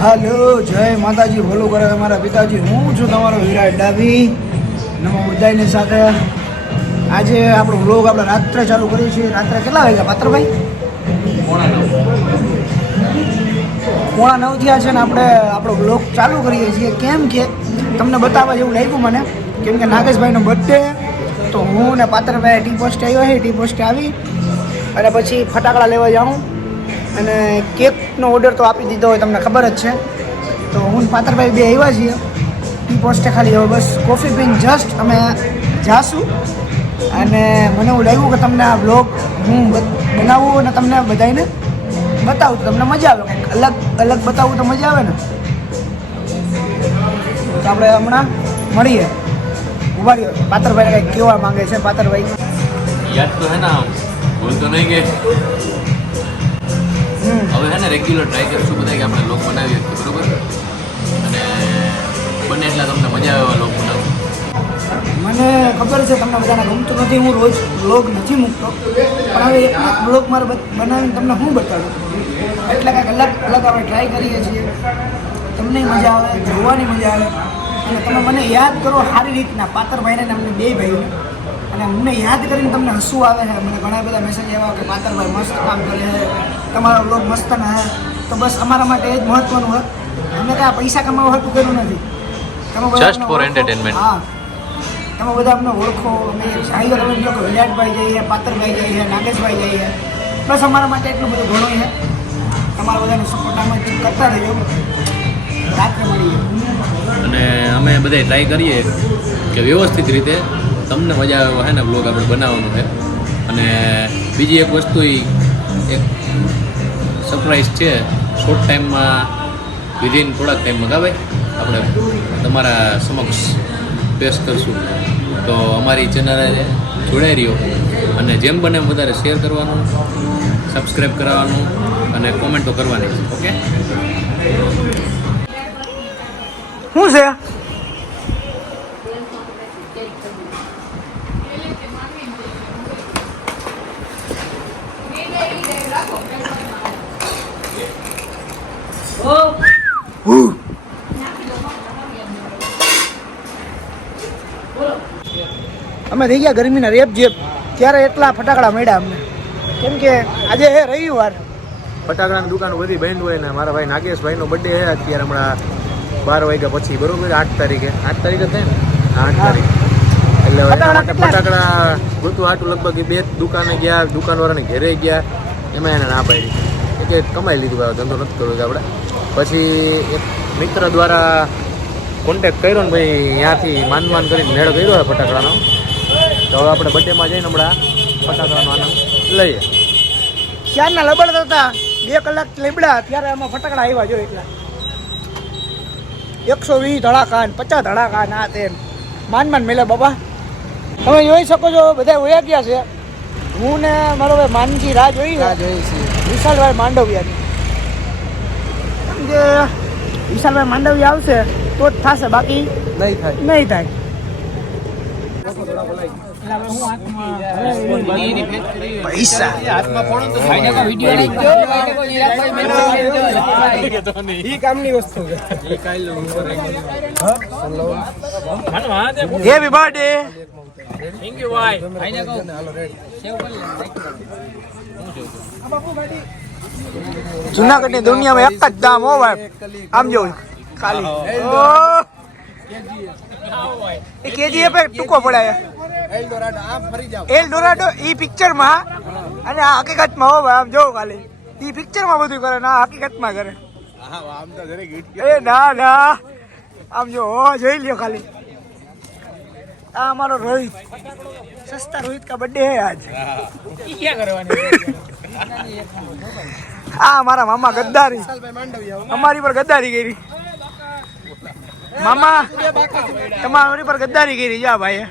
હાલો, જય માતાજી, ભલું કરે મારા પિતાજી. હું છું તમારો વિરાટ ડાભી. નમો બધાની સાથે આજે આપણો વ્લોગ આપણે રાત્રે ચાલુ કરીએ છીએ. રાત્રે કેટલા વાગ્યા, પાત્રભાઈ? પોણા નવ થયા છે ને આપણે આપણો વ્લોગ ચાલુ કરીએ છીએ. કેમ કે તમને બતાવવા જેવું લાગ્યું મને, કેમ કે નાગેશભાઈનો બર્થડે તો હું ને પાત્રભાઈ ટી પોસ્ટે આવ્યો છે. ટી પોસ્ટે આવી અને પછી ફટાકડા લેવા જાઉં. અને કેકનો ઓર્ડર તો આપી દીધો હોય, તમને ખબર જ છે. તો હું પાત્રભાઈ બે આવ્યા છીએ. ટી પોસ્ટે ખાલી હવે બસ કોફી પીને જસ્ટ અમે જાશું. અને મને એવું લાગ્યું કે તમને આ બ્લોગ હું બનાવું અને તમને બધાને બતાવું. તો તમને મજા આવે. અલગ અલગ બતાવું તો મજા આવે ને. તો આપણે હમણાં મળીએ. ઊભા રહ્યો પાત્રભાઈને કંઈક કહેવા માંગે છે. પાત્રભાઈ. યાદ તો હે ના ભૂલ તો નહીં કે. હવે હે ને રેગ્યુલર ટ્રાય કરશું બધા કે આપણે લોક બનાવીએ બરોબર? અને બને એટલા તમને મજા આવે એવા લોક બનાવું મને ખબર છે, તમને બધાને ગમતું નથી, હું રોજ બ્લોગ નથી મૂકતો. પણ હવે એક બ્લોગ મારે બનાવીને તમને હું બતાડું? એટલે કાંઈક અલગ અલગ આપણે ટ્રાય કરીએ છીએ. તમને મજા આવે, જોવાની મજા આવે. અને તમે મને યાદ કરો, સારી રીતના. પાતરભાઈને ભાઈને અમને બે ભાઈ અને અમને યાદ કરીને તમને હસવું આવે છે. મને ઘણા બધા મેસેજ એવા કે પાતરભાઈ મસ્ત કામ કરે છે. તમારો લોક મસ્ત ના હે તો બસ અમારા માટે એ જ મહત્વનું હોય અમે કાંઈ પૈસા કમાવા હતું કર્યું નથી. તમે બધા entertainment. હા. તમે બધા અમને ઓળખો. અમે જાણીએ તમે લોકો વિરાટભાઈ જઈએ પાતરભાઈ જઈએ નાગેશભાઈ જઈએ. બસ અમારા માટે એટલું બધું ઘણું છે. તમારા બધાનો સપોર્ટ જ કરતા રહેજો રાત્રે મળીએ. અને અમે બધા ટ્રાય કરીએ કે વ્યવસ્થિત રીતે તમને મજા આવે હે ને બ્લોગ આપણે બનાવવાનું છે અને બીજી એક વસ્તુ એક સરપ્રાઈઝ છે શોર્ટ ટાઈમમાં વિધિન થોડાક ટાઈમમાં ગાવે આપણે તમારા સમક્ષ પેશ કરશું. તો અમારી ચેનલ જોડાઈ રહ્યો. અને જેમ બને વધારે શેર કરવાનું સબસ્ક્રાઈબ કરાવવાનું અને કોમેન્ટો કરવાની. ઓકે શું છે? અમે થઈ ગયા ગરમીના રેપ જેપ ત્યારે એટલા ફટાકડા મળ્યા અમને. કેમ કે આજે હે રવિવાર. ફટાકડાની દુકાન બધી બંધ હોય ને મારા ભાઈ નાગેશભાઈનો બર્થડે હે અત્યારે હમણાં બાર વાગ્યા પછી બરોબર? આઠ તારીખે. આઠ તારીખે થાય ને? આઠ તારીખ. એટલે ફટાકડા ગોતું હાટું લગભગ બે દુકાને ગયા દુકાનવાળાને ઘેરે ગયા. એમાં એને ના પાડી કે કમાઈ લીધું ભાઈ ધંધો નથી કર્યો આપણે. પછી એક મિત્ર દ્વારા કોન્ટેક કર્યો ને ભાઈ ત્યાંથી માન માન કરીને મેળો કર્યો ફટાકડાનો. તો હવે આપણે બર્થડેમાં જઈને હમણાં ફટાકડાનો આનંદ લઈએ. ક્યારના લબડ હતા? બે કલાક લીબડા ત્યારે આમાં ફટાકડા આવ્યા જો એટલા એકસો વીસ ધડાકા ને પચાસ ધડાકા ના તેમ માન માન મેલે બાબા. તમે જોઈ શકો છો બધા વયા ગયા છે. હું ને મારો ભાઈ માનજી રાહ જોઈ છે. વિશાલભાઈ માંડવિયાની કેમ કે વિશાલભાઈ માંડવિયા આવશે તો જ થશે બાકી નહીં થાય. નહીં થાય. પૈસા. હેપી બર્થડે જુનાગઢની દુનિયામાં એક જ દામ હો ભાઈ આમ જો ખાલી. ઓહ! કેજી એ ટૂંકો પડાય. એલ ડોરાડો ઈ પિક્ચરમાં અને આ હકીકતમાં હો ભાઈ આમ જો ખાલી. ઈ પિક્ચરમાં બધું કરે ના હકીકતમાં કરે. એ ના ના. આમ જો હો જોઈ લ્યો ખાલી. આ અમારો રોહિત. સસ્તા રોહિત કા બર્થડે હે આજ. આ મારા મામા ગદ્દારી. અમારી પર ગદ્દારી કરી. મામા તમારી પર ગદ્દારી કરી. જા ભાઈ.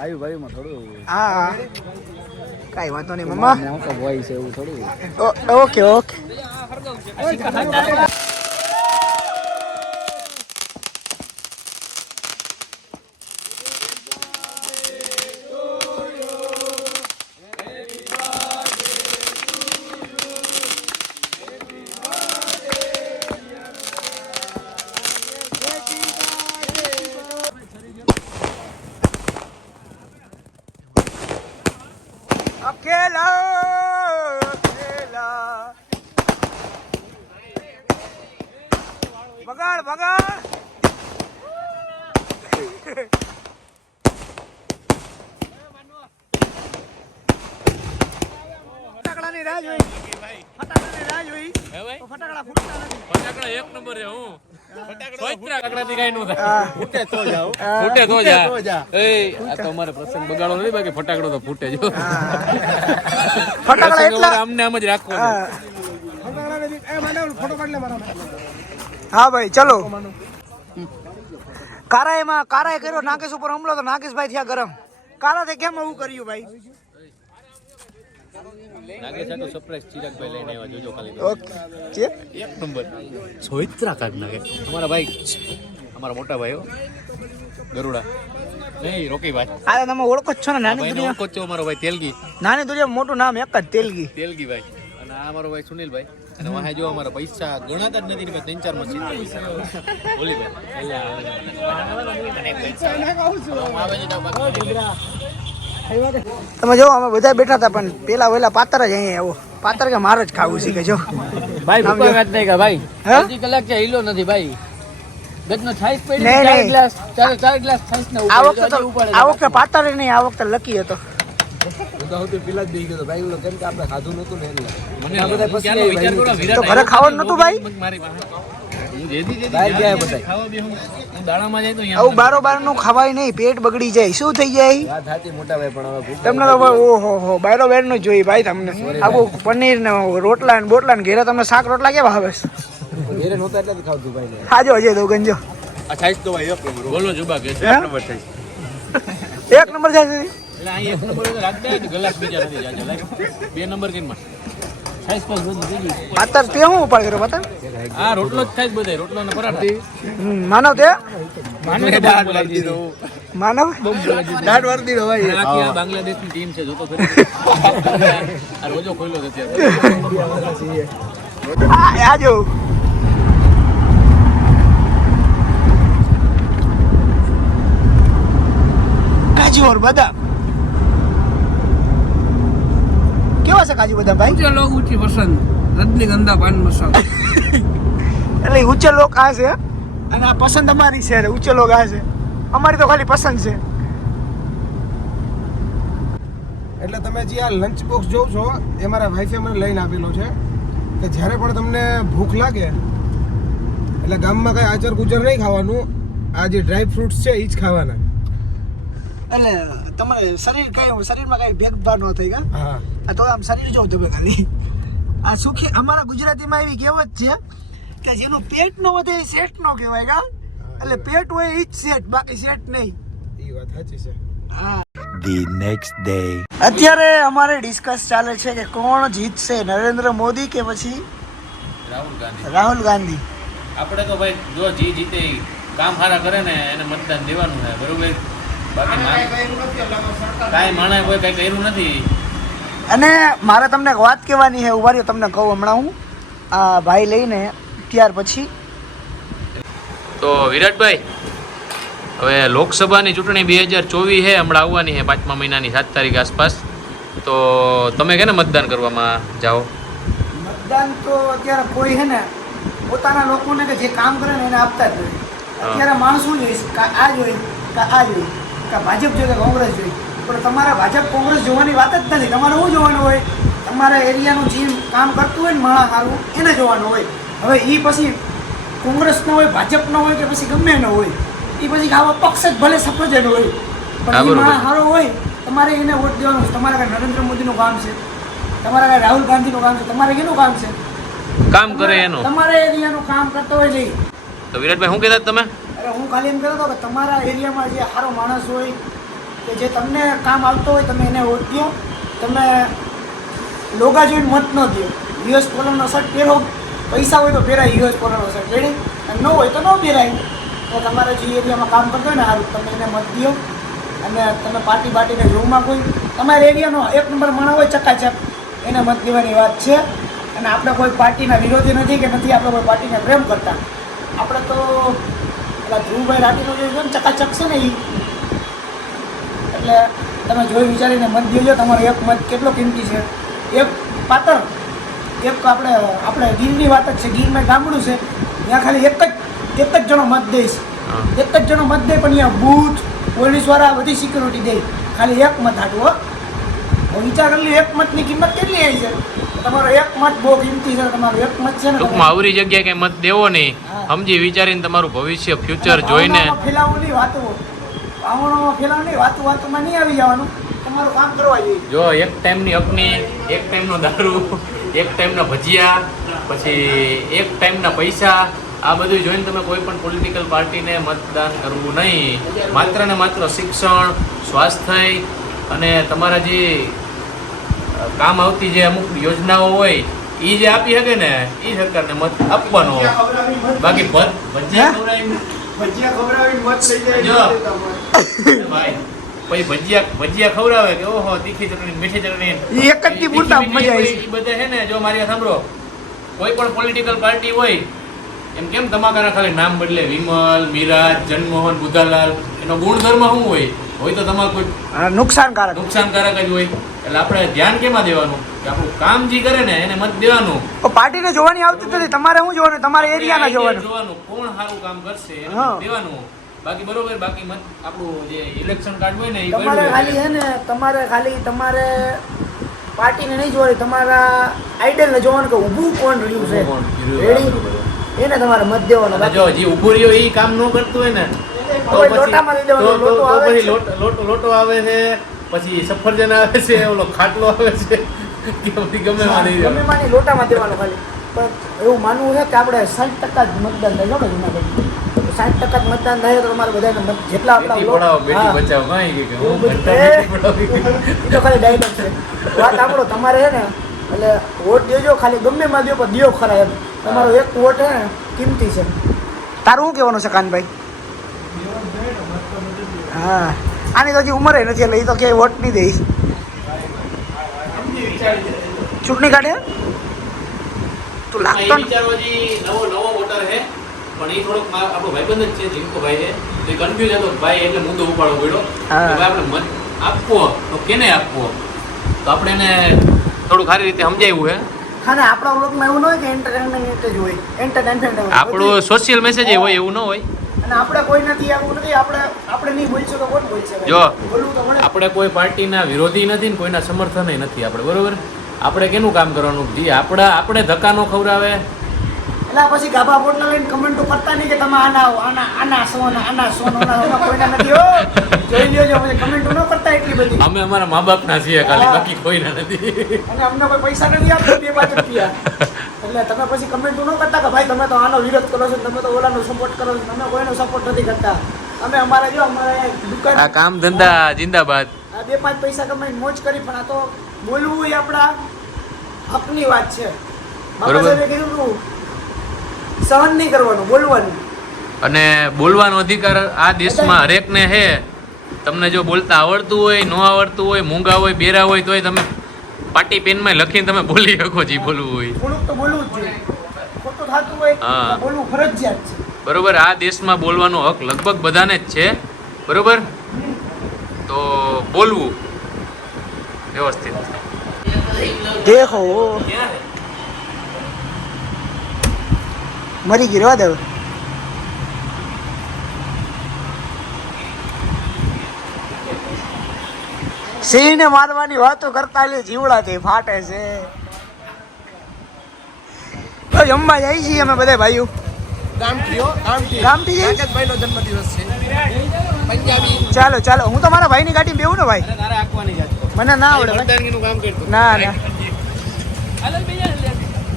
ભાઈ ભાઈમાં થોડું હા હા. કાંઈ વાંધો નહીં મમ્મા. બોય છે એવું થોડું ઓકે ઓકે. બગાડ બગાડ ફટાકડાની રાહ જોઈ. ફટાકડાની રાહ જોઈ. હે ભાઈ? તો ફટાકડા ફૂટતા નથી. ફટાકડા એક નંબર છે હું. ફટાકડાથી કાંઈ નો થાય. હા. ફૂટે તો જાઓ. ફૂટે ફૂટે જા. જા. એ આ તો અમારે પ્રસંગ બગાડો નથી બાકી ફટાકડો તો ફૂટે જો. ફટાકડા પ્રસંગ એટલા અમારે આમને આમ જ રાખવો છે. હા. હા ભાઈ ચલો. કારાએમાં કારાએ કર્યો નાગેશ ઉપર હુમલો તો નાગેશભાઈ થયા ગરમ. કારા તે કેમ આવું કર્યું ભાઈ? મોટા ભાઈઓ. ગરુડા. નહીં રોકી ભાઈ આ તમે ઓળખો છો ને નાની દુનિયા. ઓળખો છો અમારો ભાઈ તેલગી. નાની દુનિયા મોટું નામ એક જ તેલગી. તેલગી ભાઈ. અને આ મારો ભાઈ સુનિલભાઈ. અને વાહે જો અમારા પૈસા ગણાતા જ નથી ને ત્રણ ચાર મશીન પૈસા બોલી તમે જો અમે બધા બેઠા હતા પણ પેલા વેલા પાતર જ અહીંયા આવો. પાતર કે મારે જ ખાવું છે કે જો. ભાઈ નામ વાત નહીં કે ભાઈ. અડધી કલાક કે હિલો નથી ભાઈ. આ વખતે પાતર નહીં આ વખતે લકી હતો. પેલા જ બેસી ગયો ભાઈ કેમ કે આપણે ખાધું નતું ને એટલે. મને આ બધા પછી તો ઘરે ખાવાનું નતું ભાઈ? હું જેદી જેદી બહાર ગયા બધા. ખાવા બેહું, હું દાડામાં જાય તો અહીંયા આવું બારો બારનું ખવાય નહીં પેટ બગડી જાય. શું થઈ જાય? વાત સાચી મોટા ભાઈ પણ હવે તમને તો ઓહો હો બારો બેરનું જોઈએ ભાઈ તમને. આખું પનીર ને રોટલા ને બોટલા ને ઘેરે તમને શાક રોટલા કેવા આવે? છે ઘેરે નહોતા એટલે ખાવતું ભાઈ ખાજો અજય દો ગંજો. આ તો ભાઈ એક નંબર. બોલો જુબા કે છે? નંબર એક નંબર થાય છે એટલે અહીં એક નંબર રાખ દે, ગલાસ બીજા નથી જાજો, લાગ. બે નંબર કિનમાં છાઈસ પાસ બધું થઈ ગયું પાતર તે હું ઉપાડ કર્યો પાતર આ રોટલો જ થાય બધાય, રોટલો ને પરાઠા. માનવ તે? માનવે દાળ વાળી દીધો માનવ? દાળ વાળી દીધો ભાઈ. આખી આ બાંગ્લાદેશની ટીમ છે જોતો ખરી. આ રોજો ખોલ્યો છે અત્યારે. આ આ જો. કાજુ ઓર બદામ કેવા છે કાજુ બદામ ભાઈ? ઊંચા લોક ઊંચી પસંદ. રજનીગંધા પાન મસાલો એટલે ઊંચા લોક આ છે અને આ પસંદ અમારી છે ઉચ્ચ લોક આ છે. અમારી તો ખાલી પસંદ છે. એટલે તમે જે આ લંચ બોક્સ જોવ છો એ મારા વાઈફે મને લઈને આપેલો છે કે જ્યારે પણ તમને ભૂખ લાગે એટલે ગામમાં કંઈ આચર ગુચર નહીં ખાવાનું આ જે ડ્રાય ફ્રૂટ્સ છે એ જ ખાવાના. એટલે તમારે શરીર કઈ શરીરમાં કઈ ભેદભાવ ન થઈ ગયા આ તો આમ શરીર જો તમે ખાલી. આ સુખી અમારા ગુજરાતીમાં એવી કહેવત છે કે જેનું પેટ ન વધે એ શેઠ નો કહેવાય કા? એટલે પેટ હોય એ જ શેઠ બાકી શેઠ નહીં. એ વાત સાચી છે. હા. ધી નેક્સ્ટ ડે અત્યારે અમારે ડિસ્કસ ચાલે છે કે કોણ જીતશે નરેન્દ્ર મોદી કે પછી રાહુલ ગાંધી. રાહુલ ગાંધી? આપણે તો ભાઈ જો જી જીતે કામ સારા કરે ને એને મતદાન દેવાનું છે બરોબર? કાંઈ માણસ કોઈ કઈ કર્યું નથી. અને મારે તમને એક વાત કહેવાની છે ઊભા રહ્યો તમને કહું હમણાં હું. આ ભાઈ લઈને ત્યાર પછી. તો વિરાટભાઈ હવે લોકસભાની ચૂંટણી બે હજાર ચોવીસ છે હમણાં આવવાની છે પાંચમા મહિનાની સાત તારીખ આસપાસ. તો તમે કેને મતદાન કરવામાં જાઓ? મતદાન તો અત્યારે કોઈ છે ને પોતાના લોકોને કે જે કામ કરે ને એને આપતા જ અત્યારે માણસ શું જોઈશ કા આ જોઈ કા આ જોઈ કા ભાજપ જોઈએ કે કોંગ્રેસ જોઈએ પણ તમારે ભાજપ કોંગ્રેસ જોવાની વાત જ નથી. તમારે શું જોવાનું હોય? તમારા એરિયાનું જે કામ કરતું હોય ને માણસ સારું એને જોવાનું હોય. હવે એ પછી કોંગ્રેસનો હોય ભાજપનો હોય કે પછી ગમે એનો હોય એ પછી આવા પક્ષ જ ભલે સફળ એનો હોય. પણ એ બરોબર. સારો હોય તમારે એને વોટ દેવાનું છે. તમારે કાંઈ નરેન્દ્ર મોદીનું કામ છે? તમારે કાંઈ રાહુલ ગાંધીનું કામ છે? તમારે કેનું કામ છે? કામ કરે એનું. તમારા એરિયાનું કામ કરતો હોય જઈ તો વિરાટભાઈ શું કહેતા તમે? અરે હું ખાલી એમ કહેતો હતો કે તમારા એરિયામાં જે સારો માણસ હોય કે જે તમને કામ આવતો હોય, તમે એને ઓળખ્યો તમે લોગા જોઈને મત ન દો. યુએસ કોલરનો શર્ટ પહેરો, પૈસા હોય તો પહેરાય યુએસ કોલરનો શર્ટ પહેરી. અને ન હોય તો ન પહેરાય. તો તમારે જે એરિયામાં કામ કરતો હોય ને, સારું, તમે એને મત દો. અને તમે પાર્ટી બાટીને રૂમમાં કોઈ તમારા એરિયાનો એક નંબર માણસ હોય ચકાચક. એને મત દેવાની વાત છે. અને આપણે કોઈ પાર્ટીના વિરોધી નથી કે નથી, આપણે કોઈ પાર્ટીને પ્રેમ કરતા. આપણે તો પેલા ધ્રુવભાઈ રાઠીનો જે છે ને ચકાચક છે ને એ એટલે તમે જોઈ વિચારીને મત દેજો તમારો એક મત કેટલો કિંમતી છે? એક પાતર એક આપણે આપણે ગીરની વાત જ છે ગીરમાં ગામડું છે. ત્યાં ખાલી એક જ એક જ જણો મત દઈશ. એક જ જણો મત દે પણ અહીંયા બૂથ પોલીસવાળા બધી સિક્યુરિટી દે. ખાલી એક મત હાટું હો. વિચાર કરી એક મતની કિંમત કેટલી આવી છે? તમારો એક મત બહુ કિંમતી છે તમારો એક મત છે ને ટૂંકમાં આવરી જગ્યાએ કઈ મત દેવો નહીં. સમજી વિચારીને તમારું ભવિષ્ય ફ્યુચર જોઈને વાતો. ભાવનામાં ફેલાવું વાતો વાતોમાં નહીં આવી જવાનું. તમારું કામ કરવા જોઈએ. જો એક ટાઈમની અગ્નિ એક ટાઈમનો દારૂ એક ટાઈમના ભજીયા પછી એક ટાઈમના પૈસા આ બધું જોઈને તમે કોઈ પણ પોલિટિકલ પાર્ટીને મતદાન કરવું નહીં. માત્ર ને માત્ર શિક્ષણ સ્વાસ્થ્ય અને તમારા જે કામ આવતી જે અમુક યોજનાઓ હોય એ જે આપી શકે ને એ સરકારને મત આપવાનો. બાકી ભ- ભજીયા ખવડાવીને ભજીયા મત થઈ જાય ભાઈ પછી ભજીયા ભજીયા ખવડાવે કે ઓહો તીખી ચટણી મીઠી ચટણી. એક જ પૂરતા મજા આવી ઈ બધા છે ને જો મારી સાંભળો. કોઈ પણ પોલિટિકલ પાર્ટી હોય એમ કેમ તમાકાના ખાલી નામ બદલે? વિમલ મિરાજ જનમોહન બુધાલાલ એનો ગુણધર્મ શું હોય? હોય તો તમારે કોઈ નુકસાનકારક. નુકસાનકારક જ હોય. એટલે આપણે ધ્યાન કેમાં દેવાનું? આપણું કામ જે કરે ને એને મત દેવાનું. પાર્ટીને જોવાની આવતી નથી. તમારે શું જોવાનું? તમારે એરિયાના જોવાનું. જોવાનું કોણ સારું કામ કરશે એને હા. મત દેવાનું. બાકી બરોબર બાકી મત આપણું જે ઇલેક્શન કાર્ડ હોય ને તમારે ખાલી હોય. ને તમારે ખાલી તમારે પાર્ટીને નહીં જોવાની તમારા આઈડલને જોવાનું કે ઊભું કોણ રહ્યું છે? કોણ રેડી એને તમારે મત દેવાનો જો જે ઊભું રહ્યો એ કામ ન કરતું હોય ને તો પછી લોટો આવે છે. લોટ- લોટ- લોટો આવે છે પછી સફરજન આવે છે ઓલો ખાટલો આવે છે. ગમે. માની લોટામાં દેવાનો ખાલી. પણ એવું માનવું છે કે આપણે સાઠ ટકા જ મતદાન થાય ને જુનાગઢ સાઠ ટકા મતદાન થાય તો તમારે બધાને જેટલા આપણા તો ખાલી ડાયલોગ છે. વાત આપણો તમારે છે ને એટલે વોટ દેજો ખાલી ગમે માં દો પણ દ્યો ખરા એમ. તમારો એક વોટ છે ને કિંમતી છે. તારું શું કહેવાનું છે કાનભાઈ? હા. આની તો હજી ઉંમરે નથી એટલે એ તો ક્યાંય વોટ નહીં દઈશ. ચૂંટણી કાઢે? તું લાગતો નવો નવો વોટર હે પણ એ થોડોક આપણો ભાઈબંધ જ છે જીવકોભાઈ છે. તો કન્ફ્યુઝ હતો ભાઈ એટલે મુદ્દો ઉપાડો પડ્યો. હા. ભાઈ આપણે મત આપવો. તો કેને આપવો? તો આપણે એને થોડું સારી રીતે સમજાવ્યું છે. ખાને આપણા વ્લોગમાં એવું ન હોય કે એન્ટરટેનમેન્ટ જ હોય. એન્ટરટેનમેન્ટ આપણું સોશિયલ મેસેજ હોય એવું ન હોય. અને આપણે કોઈ નથી આવું નથી આપણે આપણે નહીં બોલશું તો કોણ બોલશે જો. આપણે કોઈ પાર્ટીના વિરોધી નથી ને કોઈના સમર્થન નથી આપણે બરોબર? આપણે કેનું કામ કરવાનું? જે આપણે આપણે ધક્કા નો ખવડાવે. એટલે પછી ગાભા બોટલા લઈને કમેન્ટો કરતા નહીં કે તમે આના આના આના સોના ને આના સો ને કોઈના નથી હો. જોઈ લ્યો પછી કમેન્ટો ન કરતા એટલી બધી. અમે અમારા મા બાપના છીએ ખાલી બાકી કોઈના નથી. અને અમને કોઈ પૈસા નથી આપતા બે રૂપિયા એટલે તમે પછી કમેન્ટ ન કરતા કે ભાઈ તમે તો આનો વિરોધ કરો છો તમે તો ઓલાનો સપોર્ટ કરો છો તમે કોઈનો સપોર્ટ નથી કરતા. અમે અમારે જો અમારે દુકાન કામ ધંધા જિંદાબાદ. આ બે પાંચ પૈસા કમાઈ મોજ કરી પણ આ તો બોલવું એ આપણા હકની વાત છે. બાબા બરોબર. સાહેબે કીધું હતું, સહન નહીં કરવાનું બોલવાનું. અને બોલવાનો અધિકાર આ દેશમાં હરેકને છે. તમને જો બોલતા આવડતું હોય ન આવડતું હોય મૂંગા હોય બેરા હોય તોય તમે પાટી પેનમાં લખીને તમે બોલી શકો જે બોલવું હોય. થોડુંક તો બોલવું જ જોઈએ. ખોટું થતું હોય હા. બોલવું ફરજિયાત છે. બરોબર આ દેશમાં બોલવાનો હક લગભગ બધાને જ છે. બરોબર? તો બોલવું વ્યવસ્થિત. દેખો. મરી ગઈ રેવા દે હવે. સિંહને મારવાની વાતો કરતા એટલે જીવડાથી ફાટે છે. તો જમવા જાય છીએ અમે બધા ભાઈઓ. જઈએ? ચાલો ચાલો હું તો મારા ભાઈની ગાડી બેવું ને ભાઈ? મને ના આવડે. ના ના.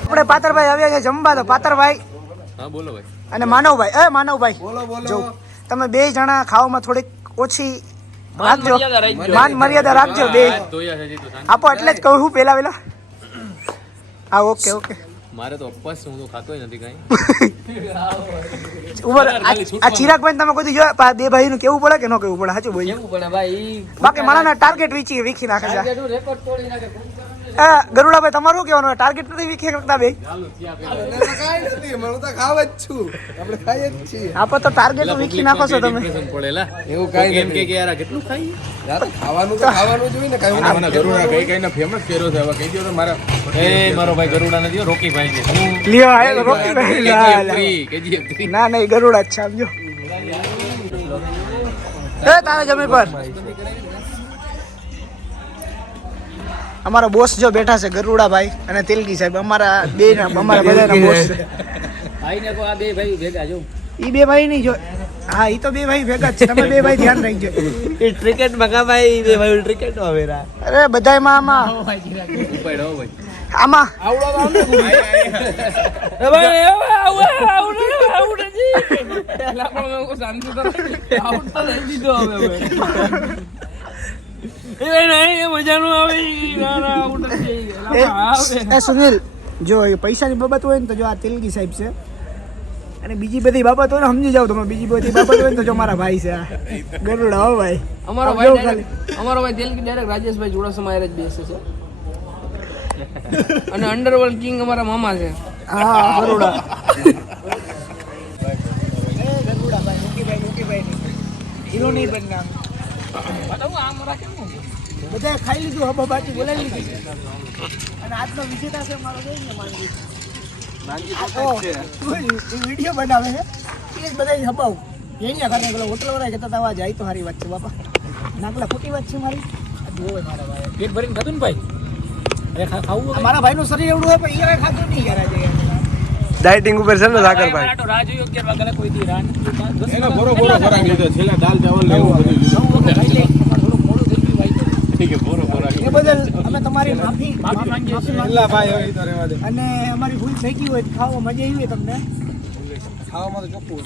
આપણે પાતરભાઈ આવ્યા છે જમવા તો પાતરભાઈ બોલો અને માનવભાઈ. એ માનવભાઈ બોલો બોલો. જો તમે બે જણા ખાવામાં થોડીક ઓછી રાખજો. માન મર્યાદા રાખજો બે. આપો એટલે જ કહું છું પેલા પેલા હા ઓકે ઓકે. મારે તો અપવાસ હું તો ખાતો નથી કઈ. ઉપર આ ચિરાગભાઈ તમે કોઈ દી બે ભાઈ ભાઈનું કેવું પડે કે ન કેવું પડે? સાચું બોલ્યું? કેવું પડે ભાઈ? બાકી મારાના ટાર્ગેટ વીચી વીખી નાખે છે. રેકોર્ડ તોડી નાખે ગરુડાભાઈ તમારું કેવાનું ટાર્ગેટ નથી વીખે કરતા બે કાંઈ તો જ છું આપણે ખાઈએ જ છીએ આપો તો ટાર્ગેટ વીખી નાખો છો તમે એવું કાંઈ એમ કે યાર કેટલું ખાઈ યાર ખાવાનું તો ખાવાનું જોઈએ ને કાંઈ ગરુડા કઈ કઈ ફેમસ કર્યો છે હવે કહી દો તો મારા એ મારો ભાઈ ગરુડા નથી રોકી ભાઈ છે લ્યો આ રોકીભાઈ લા, લા. free, ના ગરુડા જ છે સમજો એ તારે જમી પર. અમારા બોસ જો બેઠા છે ગરુડાભાઈ અને તિલકી સાહેબ. અમારા બે ના અમારા બધાના બોસ છે. ઈ બે ભાઈ નહીં જો હા ઈ તો બે ભાઈ ભેગા છે. તમે બે ભાઈ ધ્યાન રાખજો. ક્રિકેટ મગા ભાઈ બે ભાઈ ક્રિકેટમાં વેરા? અરે બધાયમાં આમાં ઉપાડો હો ભાઈ. આમાં એ એ સુનિલ જો પૈસાની બાબત હોય ને તો જો આ તેલગી સાહેબ છે. અને બીજી બધી બાબત હોય ને સમજી જાવ તમે બીજી બધી બાબત હોય ને તો જો મારા ભાઈ છે ગરુડા હો ભાઈ. અમારો ભાઈ અમારો ભાઈ તેલગી ડાયરેક્ટ રાજેશભાઈ ચુડાસમા હારે જ બેસે છે. અને અંડરવર્લ્ડ કિંગ અમારા મામા છે. હા ગરુડા. ગરુડા ભાઈ મુકીભાઈ મુકીભાઈ હીરો નહીં બનના બધા ખાઈ લીધું હબા બાટી બોલાવી લીધી. અને આજનો વિજેતા છે મારો જોઈ ને માંગી. વીડિયો બનાવે છે? એ જ બધા હબાવ. અહીંયા ખાને પેલો હોટલ વાળા કહેતા હતા "આવા જાય તો સારી વાત છે બાપા. નાકલા ખોટી વાત છે મારી? આ જુઓ મારા ભાઈ પેટ ભરીને ખાધું ને ભાઈ? અરે ખા- ખાવું આ મારા ભાઈનું શરીર એવડું હોય પણ એ ખાતું નહીં યાર આજે ડાયટિંગ ઉપર છે ને સાગરભાઈ તો રાહ જોયો અગિયાર વાગે કોઈ દી રાહ નથી. એનો બોરો બોરો ખોરાક લીધો છેલ્લા દાલ ચાવલ ને એવું બધું લીધું નવ વાગે ખાઈ લે થોડું મોડું થઈ ગયું ભાઈ ઠીક છે બોરો ખોરાક એ બદલ અમે તમારી માફી માફી માંગીએ છીએ. ભાઈ હોય તો રહેવા દે અને અમારી ભૂલ થઈ ગઈ હોય ખાવા મજા આવી હોય તમને. ખાવામાં તો ચોખ્ખું.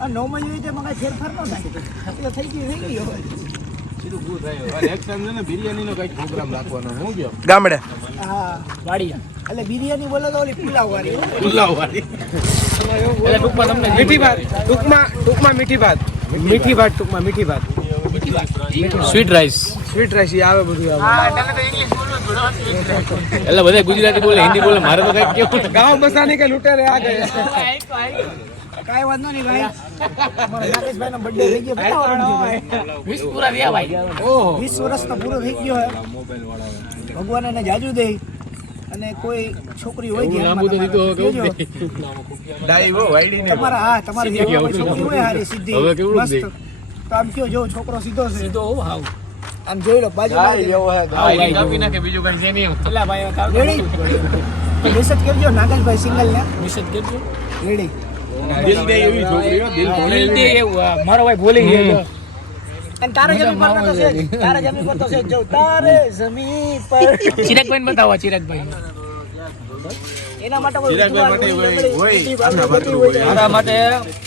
આ નવ મજા હોય તો મગા કાંઈ ફેરફાર ન થાય. થઈ ગયું થઈ ગયું હોય પૂરું થાય હવે next time છે ને બિરયાનીનો કંઈક પ્રોગ્રામ રાખવાનો. હું ગયો? ગામડે. હા. વાડિયા. એટલે બિરયાની બોલે તો ઓલી પુલાવ વાળી પુલાવ વાળી ટૂંકમાં તમને મીઠી ભાત. ટૂંકમાં ટૂંકમાં મીઠી ભાત. મીઠી ભાત ટૂંકમાં મીઠી ભાત. સ્વીટ રાઈસ સ્વીટ રાઈસ આવે બધું આવે એટલે બધા ગુજરાતી બોલે હિન્દી બોલે મારે તો કઈ કેવું ગામ બસાની કઈ લૂંટે રે આ ગયા. કાઈ વાંધો નહીં ભાઈ. રાકેશભાઈ પૂરો ભગવાન એને જાજુ દે. અને કોઈ છોકરી હોય તમારા હા તમારી કયો જો છોકરો સીધો સીધો હાવ. આમ જોઈ લો બાજુ કાપી નાખે બીજું કઈ છે નહીં કેટલા ભાઈ મેસેજ કરજો નાગેશભાઈ સિંગલ ને. નિષેધ કરજો. રેડી દિલ દે એવી છોકરી હો દિલ ભોળે દિલ દે એવું મારો ભાઈ બોલી ગયો અને તારે જમીન પર તો છે તારે જમીન પર તો છે જો. તારે જમીન પર ચિરાગભાઈ બતાવો ચિરાગભાઈ મારા માટે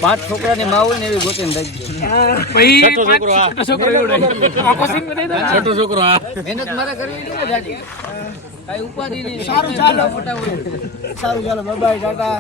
પાંચ છોકરાની માં હોય ને એવી ગોતીને રાખજો હા. પછી છઠ્ઠો છોકરો મહેનત મારે કરવી ને જાજી કઈ ઉપાધિ નહીં. સારું ચાલો. સારું ચાલો. Bye tata.